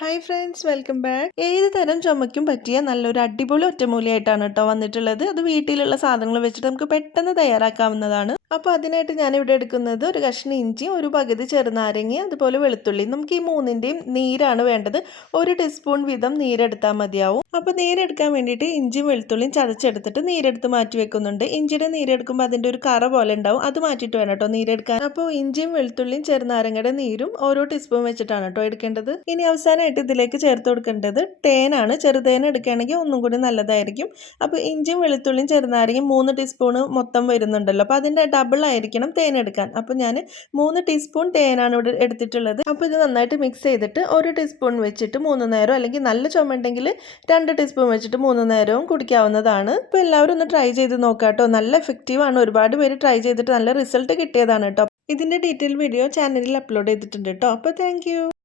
Hi friends, welcome back. ഏത് തരം ചുമയ്ക്കും പറ്റിയ നല്ലൊരു അടിപൊളി ഒറ്റമൂലിയായിട്ടാണ് കേട്ടോ വന്നിട്ടുള്ളത്. അത് വീട്ടിലുള്ള സാധനങ്ങൾ വെച്ചിട്ട് നമുക്ക് പെട്ടെന്ന് തയ്യാറാക്കാവുന്നതാണ്. അപ്പോൾ അതിനായിട്ട് ഞാനിവിടെ എടുക്കുന്നത് ഒരു കഷ്ണം ഇഞ്ചി, ഒരു പകുതി ചെറുനാരങ്ങ, അതുപോലെ വെളുത്തുള്ളി. നമുക്ക് ഈ മൂന്നിൻ്റെയും നീരാണ് വേണ്ടത്. 1 ടീസ്പൂൺ വീതം നീരെടുത്താൽ മതിയാവും. അപ്പോൾ നീരെടുക്കാൻ വേണ്ടിയിട്ട് ഇഞ്ചിയും വെളുത്തുള്ളിയും ചതച്ചെടുത്തിട്ട് നീരെടുത്ത് മാറ്റി വെക്കുന്നുണ്ട്. ഇഞ്ചിയുടെ നീരെടുക്കുമ്പോൾ അതിൻ്റെ ഒരു കറ പോലെ ഉണ്ടാവും, അത് മാറ്റിയിട്ട് വേണം കേട്ടോ നീരെടുക്കാൻ. അപ്പോൾ ഇഞ്ചിയും വെളുത്തുള്ളിയും ചെറുനാരങ്ങയുടെ നീരും ഓരോ ടീസ്പൂൺ വെച്ചിട്ടാണ് കേട്ടോ എടുക്കേണ്ടത്. ഇനി അവസാനം ഇതിലേക്ക് ചേർത്ത് കൊടുക്കേണ്ടത് തേനാണ്. ചെറുതേൻ എടുക്കുകയാണെങ്കിൽ ഒന്നും കൂടി നല്ലതായിരിക്കും. അപ്പോൾ ഇഞ്ചിയും വെളുത്തുള്ളിയും ചെറുനാരങ്ങയും 3 ടീസ്പൂൺ മൊത്തം വരുന്നുണ്ടല്ലോ, അപ്പോൾ അതിൻ്റെ ഡബിൾ ആയിരിക്കണം തേൻ എടുക്കാൻ. അപ്പോൾ ഞാൻ 3 ടീസ്പൂൺ തേനാണ് ഇവിടെ എടുത്തിട്ടുള്ളത്. അപ്പോൾ ഇത് നന്നായിട്ട് മിക്സ് ചെയ്തിട്ട് 1 ടീസ്പൂൺ വെച്ചിട്ട് 3 നേരം, അല്ലെങ്കിൽ നല്ല ചുമ ഉണ്ടെങ്കിൽ 2 ടീസ്പൂൺ വെച്ചിട്ട് 3 നേരവും കുടിക്കാവുന്നതാണ്. അപ്പോൾ എല്ലാവരും ഒന്ന് ട്രൈ ചെയ്ത് നോക്കാം കേട്ടോ. നല്ല എഫക്റ്റീവാണ്. ഒരുപാട് പേര് ട്രൈ ചെയ്തിട്ട് നല്ല റിസൾട്ട് കിട്ടിയതാണ് കേട്ടോ. ഇതിൻ്റെ ഡീറ്റെയിൽ വീഡിയോ ചാനലിൽ അപ്ലോഡ് ചെയ്തിട്ടുണ്ട് കേട്ടോ. അപ്പോൾ താങ്ക്